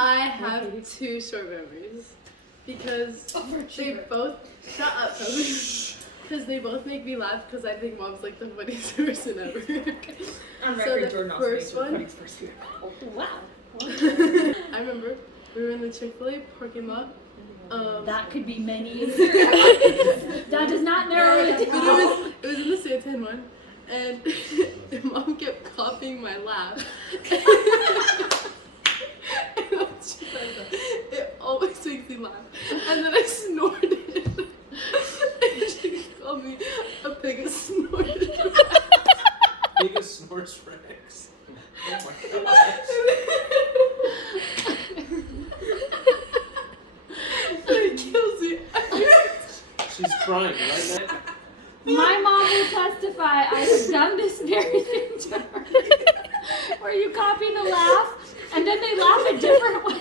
I have two short memories because they both shut up, because they both make me laugh because I think Mom's like the funniest person ever. On so record, the Jordan first also one, makes the funniest person. Oh, wow. I remember we were in the Chick-fil-A parking lot. That could be many. That does not narrow it down. But it was in the Santan one, and Mom kept copying my laugh. It always makes me laugh. And then I snorted. And she called me a pig that snorted. Biggest snorts Rex. Oh my gosh. It kills me. She's crying right now. My mom will testify I have done this very thing to her. Where you copy the laugh, and then they laugh a different way,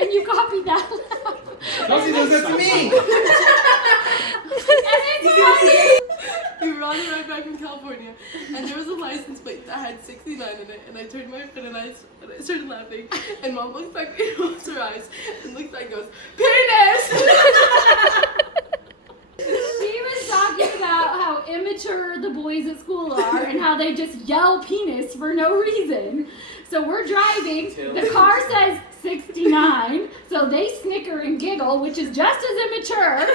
and you copy that laugh. Kelsey does that to me! And it's funny! We were on the ride back from California, and there was a license plate that had 69 in it, and I turned my head and I started laughing, and Mom looks back and rolls her eyes, and looks back and goes, penis! She was talking about how immature the boys at school are and how they just yell penis for no reason. So we're driving, the car says 69, so they snicker and giggle, which is just as immature.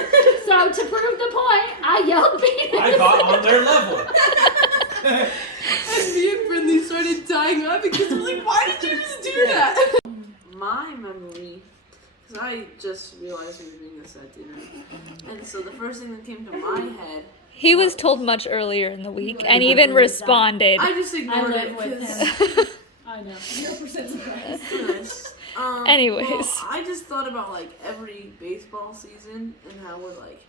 So to prove the point, I yelled penis. I got on their level. And me and Brindley started dying up because we're like, why did you just do that? My memory, because I just realized we were doing this at dinner, and so the first thing that came to my head, He was told much earlier in the week and even responded. I just I ignored live it with because him. I know. 0% surprise. Anyways. well, I just thought about like every baseball season and how we're like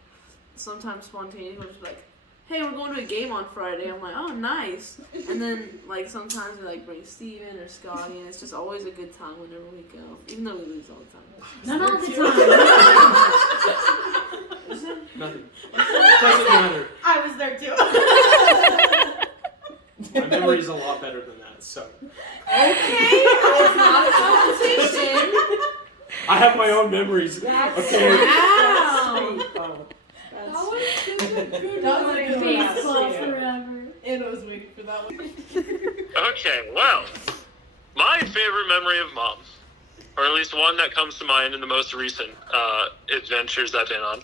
sometimes spontaneous. We're just like, hey, we're going to a game on Friday. I'm like, oh, nice. And then like sometimes we like bring Steven or Scotty, and it's just always a good time whenever we go, even though we lose all the time. Not all the time. Nothing. Doesn't matter. I was there too. My memory's a lot better than that, so. Okay, it's not a competition. I have my own memories. Okay. Wow. That was a good Baseball one. forever. And I was waiting for that one. Okay, well, my favorite memory of Mom, or at least one that comes to mind in the most recent adventures I've been on,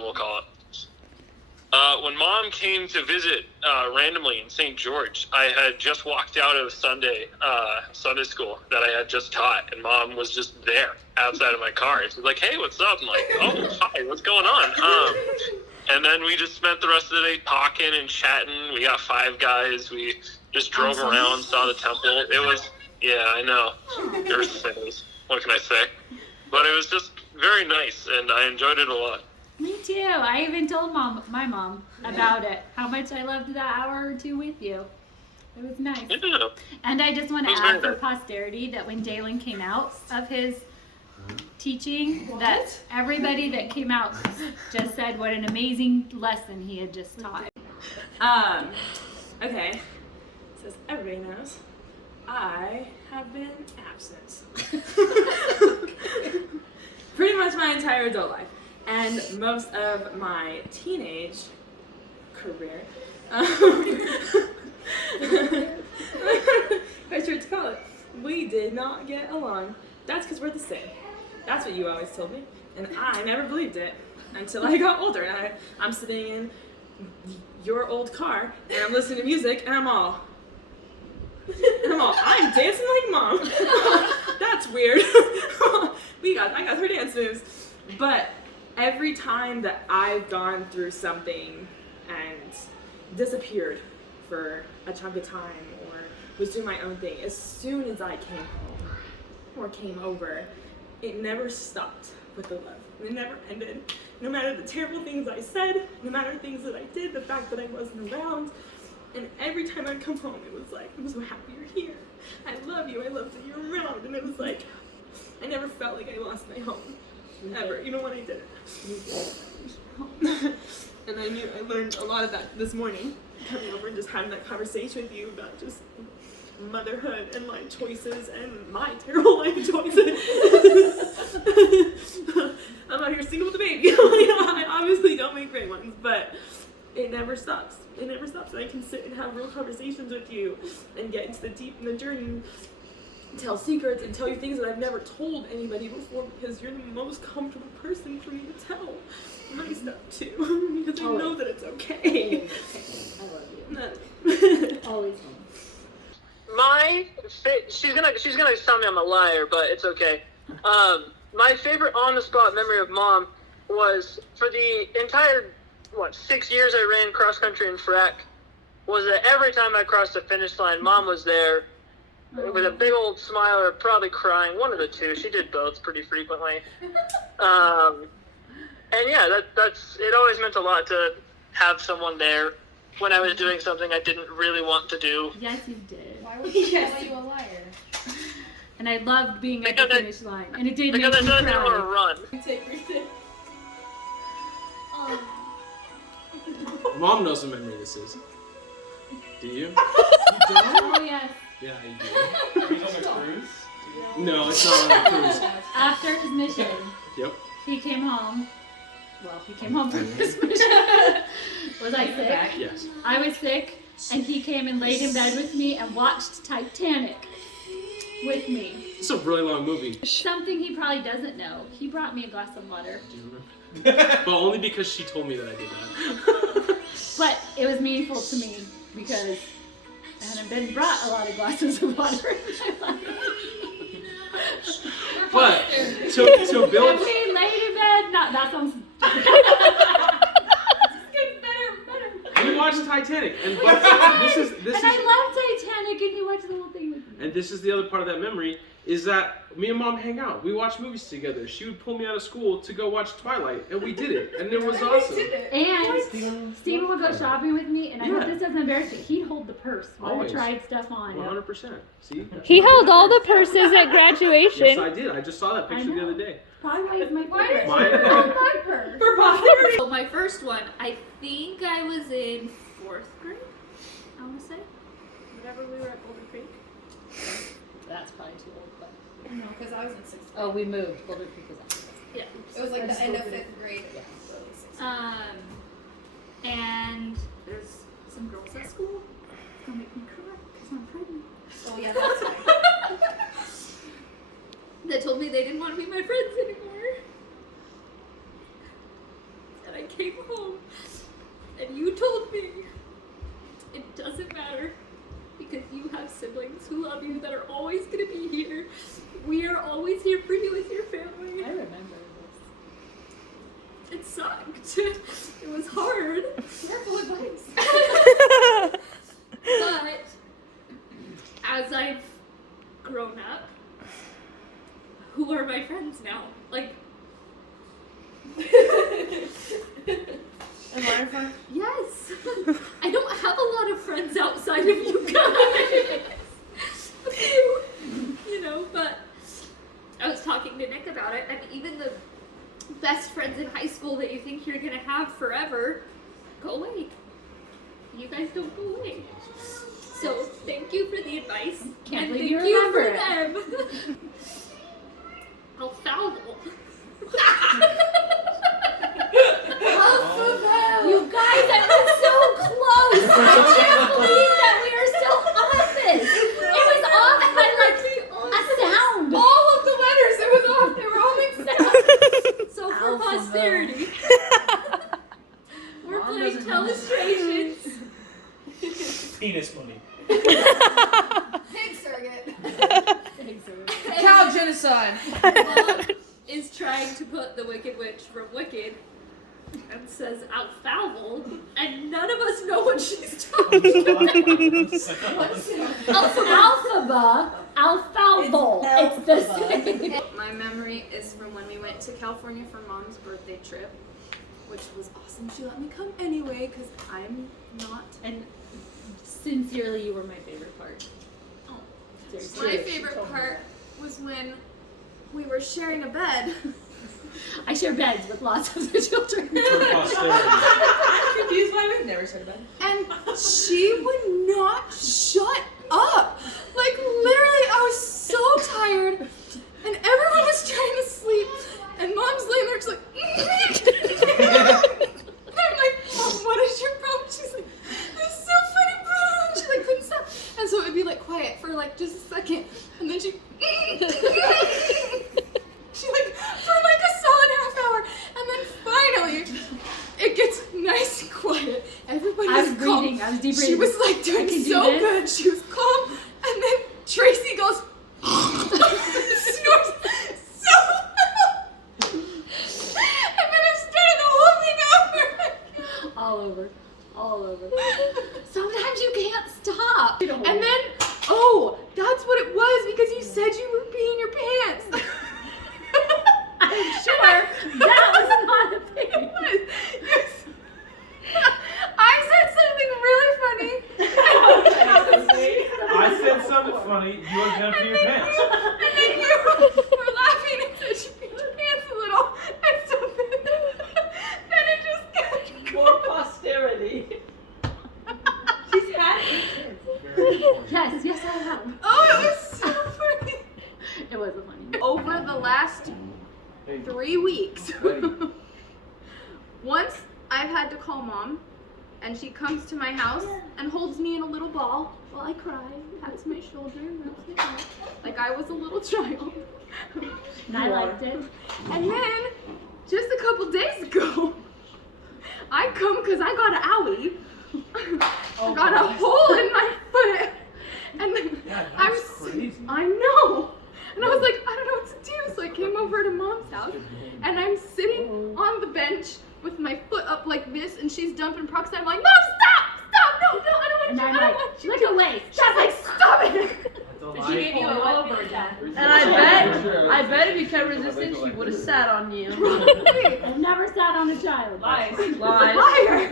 we'll call it. When Mom came to visit randomly in St. George, I had just walked out of Sunday school that I had just taught, and Mom was just there outside of my car. She's like, hey, what's up? I'm like, oh, hi, what's going on? And then we just spent the rest of the day talking and chatting. We got Five Guys. We just drove around, saw the temple. It was, yeah, I know. There were things. What can I say? But it was just very nice, and I enjoyed it a lot. Me too. I even told my mom about it. How much I loved that hour or two with you. It was nice. Yeah. And I just want to It was add very for posterity that when Jalen came out of his teaching, that everybody that came out just said what an amazing lesson he had just taught. Okay. As everybody knows, I have been absent. Pretty much my entire adult life. And most of my teenage career, quite sure to call it, we did not get along. That's because we're the same. That's what you always told me. And I never believed it until I got older. And I'm sitting in your old car, and I'm listening to music, and I'm dancing like Mom. That's weird. I got her dance moves. But every time that I've gone through something and disappeared for a chunk of time or was doing my own thing, as soon as I came home or came over, it never stopped with the love. It never ended. No matter the terrible things I said, no matter things that I did, the fact that I wasn't around. And every time I'd come home, it was like, I'm so happy you're here. I love you. I love that you're around. And it was like, I never felt like I lost my home. Ever. Even when I did it. And I learned a lot of that this morning, coming over and just having that conversation with you about just motherhood and life choices and my terrible life choices. I'm out here single with a baby. I obviously don't make great ones, but it never stops. It never stops. And I can sit and have real conversations with you and get into the deep in the journey, tell secrets and tell you things that I've never told anybody before because you're the most comfortable person for me to tell my stuff to because I know that it's okay. I love you. Always home. She's gonna tell me I'm a liar, but it's okay. My favorite on-the-spot memory of Mom was for the entire 6 years I ran cross country in Frac. Was that every time I crossed the finish line, Mom was there with a big old smile or probably crying, one of the two. She did both pretty frequently. And yeah, that's it. Always meant a lot to have someone there when I was doing something I didn't really want to do. Yes, you did. Why would you call you a liar? And I loved being at the finish line. And it did make me Because I didn't want to cry. run. Take everything. Mom knows what memory this is. Do you? You don't? Oh, yes. Yeah, you do. Are you on a cruise? No, it's not on a cruise. After his mission, Yep. he came home. Well, he came home from his mission. Was I sick? Yes. I was sick, and he came and laid in bed with me and watched Titanic with me. It's a really long movie. Something he probably doesn't know. He brought me a glass of water. Do you remember? But only because she told me that I did that. But it was meaningful to me because I hadn't been brought a lot of glasses of water in my life. But to And build. we laid in bed. No, that sounds. Better. We watched Titanic, and this And is I love Titanic, and he watched the whole thing with me. and this is the other part of that memory is that me and Mom hang out. We watch movies together. She would pull me out of school to go watch Twilight, and we did it, and it was awesome. And Steven would go shopping with me, and I hope Yeah. this doesn't embarrass you. He'd hold the purse while Always. I tried stuff on. 100%. See? He held all the purses at Yes, graduation. I did. I just saw that picture the other day. Probably why it's my favorite. Mine? My purse. So my first one, I think I was in 4th grade, I want to say. Whenever we were at Boulder Creek. That's probably too old, but. No, because I was in 6th grade. Oh, we moved. Boulder Creek was after. Yeah. It was like the end of 5th grade. Yeah. Early 6th grade. And there's some girls at school. Don't make me cry because I'm pregnant. Oh yeah, that's fine. That told me they didn't want to be my friends anymore. And I came home and you told me it doesn't matter because you have siblings who love you that are always going to be here. We are always here for you as your family. I remember this. It sucked. It was hard. Careful advice. But as I've grown up, who are my friends now? Like, Am I a friend? yes. I don't have a lot of friends outside of you guys. A few, but I was talking to Nick about it, and even the best friends in high school that you think you're gonna have forever go away. You guys don't go away. So thank you for the advice. Can't and believe you thank you remember for it. them. Alfalfa. You guys, I was so close. I can't believe that we are still on this. It was off by like a sound. All of the letters, it was off. They were all mixed up. So for posterity, we're Mom playing doesn't know. telestrations. Penis money. Pig surrogate. Cow genocide. Mom is trying to put the Wicked Witch from Wicked and says alfalfa, and none of us know what she's talking about. Alphaba, alfalfa. It's the same. My memory is from when we went to California for Mom's birthday trip, which was awesome. She let me come anyway because I'm not. And sincerely, you were my favorite part. Oh. Seriously. My favorite part was when we were sharing a bed. I share beds with lots of the children. For posterity. I'm confused why we've never started about it. And she would not shut up. so it would be like quiet for like just a second, and then she like for like a solid half hour, and then finally it gets nice and quiet. Everybody I was was calm. breathing. I was deep She breathing. was like doing I can do so this. good. She was calm, and then Tracy goes snores so loud, and then it started the whole thing over. All over. Sometimes you can't stop. And then, oh, that's what it was because you said you were peeing your pants. I'm sure that was not a thing. It was. Yes. I said something really funny. I said something funny. You were gonna pee your pants. And then you were laughing and said you peed your pants a little. And so then it just got For posterity. She's had 8 kids. Yes, I have. Oh, it was so funny. It wasn't funny. Over the last 3 weeks, once I've had to call Mom, and she comes to my house and holds me in a little ball while I cry, pats my shoulder, and rubs my back, like I was a little child. And I liked it. And then, just a couple days ago, I come because I got an owie. I got a hole in my foot. And then I know. And I was like, I don't know what to do. So I came over to Mom's house, and I'm sitting on the bench with my foot up like this, and she's dumping peroxide. I'm like, Mom, stop! Stop! No, I don't want you. I don't want you. Look away. She's like, stop it! She gave you all over again. And I bet if you kept resisting, she would have sat on you. I've never sat on a child. Lies. Liar!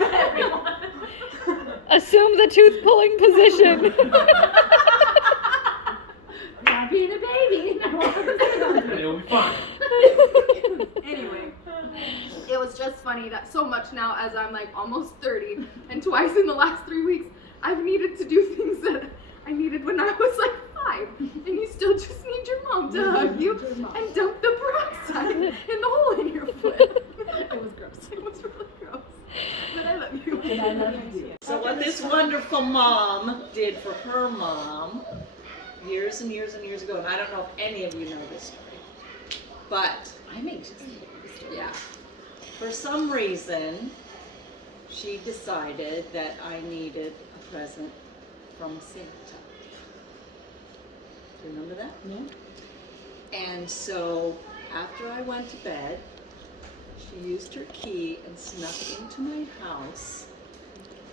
Assume the tooth pulling position. Not being a baby. It'll be fine. Anyway, it was just funny that so much now as I'm like almost 30, and twice in the last 3 weeks, I've needed to do things that I needed when I was like 5, and you still just need your mom to hug you and dump the peroxide in the hole in your foot. It was gross. It was really gross. But I love you. And I love you. So what this wonderful mom did for her mom years and years and years ago, and I don't know if any of you know this story, but I may just know this story. yeah, for some reason, she decided that I needed a present from Santa. Do you remember that? Yeah. And so after I went to bed, she used her key and snuck into my house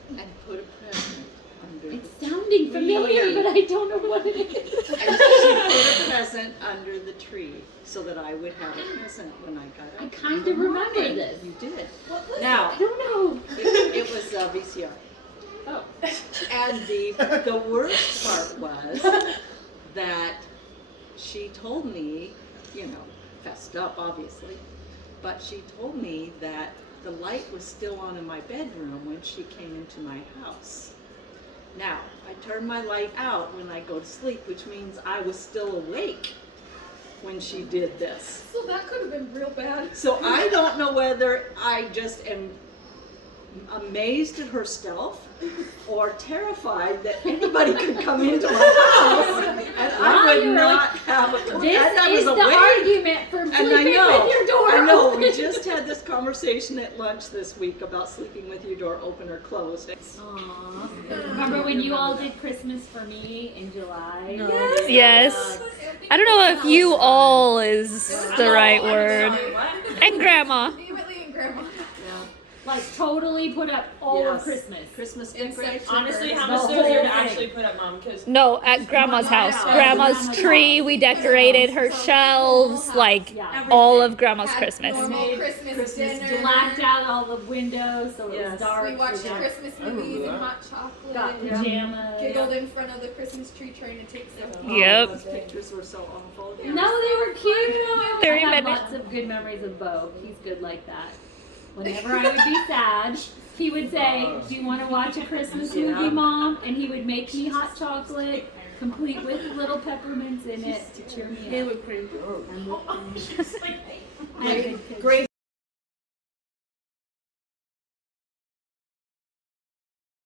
and put a present under It's the sounding familiar, tree. but I don't know what it is. And she put a present under the tree so that I would have a present when I got up. I kind of remember morning. this. You did. What was Now, it? I don't know. it was VCR. Oh. And the worst part was that she told me, fessed up obviously, but she told me that the light was still on in my bedroom when she came into my house. Now, I turn my light out when I go to sleep, which means I was still awake when she did this. So that could have been real bad. So I don't know whether I just am amazed at her stealth or terrified that anybody could come into my house and I would not have a clue. This And I is was the awake. argument for And sleeping with your door I know. open. We just had this conversation at lunch this week about sleeping with your door open or closed. Aww. Remember when you all did Christmas for me in July? Yes. I don't know if you all is the right word. And grandma. Immediately and grandma. Like totally put up all of Yes. Christmas. Christmas decorations. Honestly, how The much whole does you thing. actually put up, Mom? Because No, at grandma's house. Grandma's tree, we decorated her shelves, like Yeah. all of grandma's Had Christmas. Normal Christmas dinner. Blacked out all the windows so it Yes. was dark. We watched so Christmas movies and hot chocolate. got pajamas. Giggled in front of the Christmas tree trying to take some. Yep. Those pictures were so awful. No, they were cute. 30 I have minutes. lots of good memories of Bo. He's good like that. Whenever I would be sad, he would say, "Do you want to watch a Christmas movie, Mom?" And he would make me hot chocolate, complete with little peppermints in it to cheer me up. Whipped cream. And whipped cream.